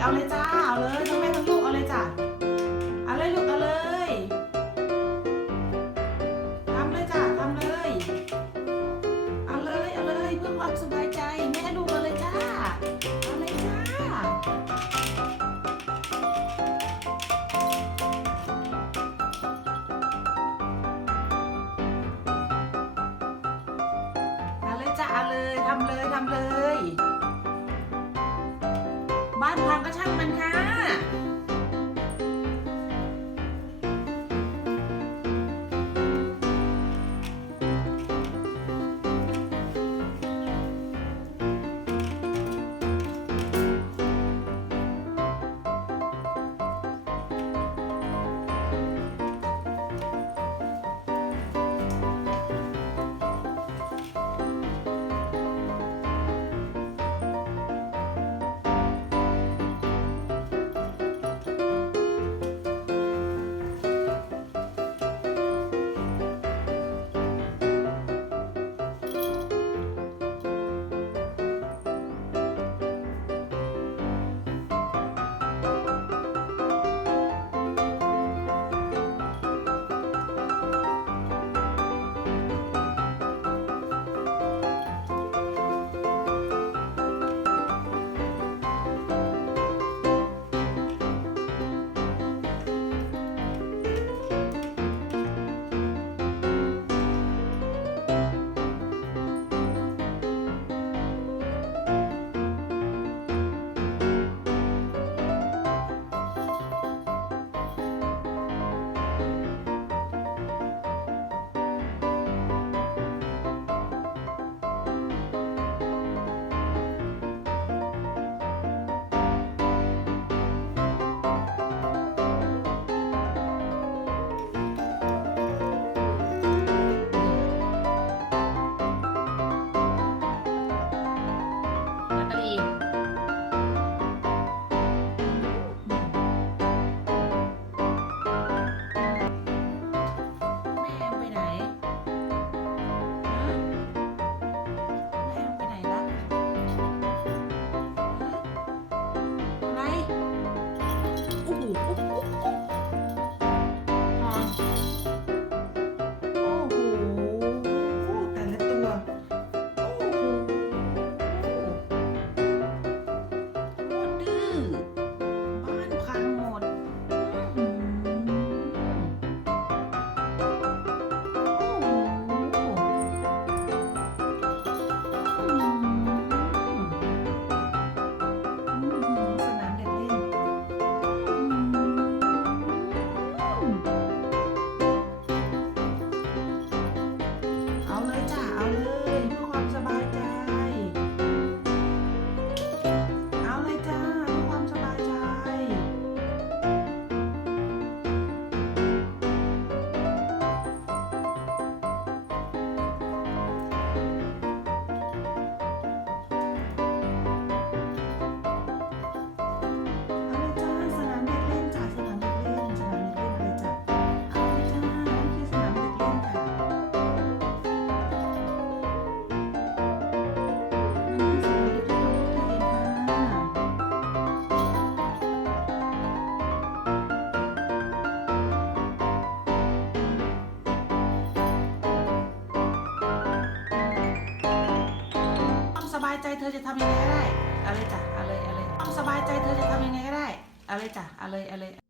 เอาเลยจ้าเอาเลยทั้งแม่ทั้งลูกเอาเลยจ้าเอาเลยลูกเอาเลยทำเลยจ้าทำเลยเอาเลยเอาเลยเพื่อความสบายใจแม่ลูกเอาเลยจ้าเอาเลยจ้าเอาเลยจ้าเอาเลยทำเลยทำเลยบ้านพังก็ช่างมันค่ะสบายใจเธอจะทำยังไงก็ได้เอาเลยจ้ะเอาเลยเอาเลยต้องสบายใจเธอจะทำยังไงก็ได้เอาเลยจ้ะเอาเลยเอาเลย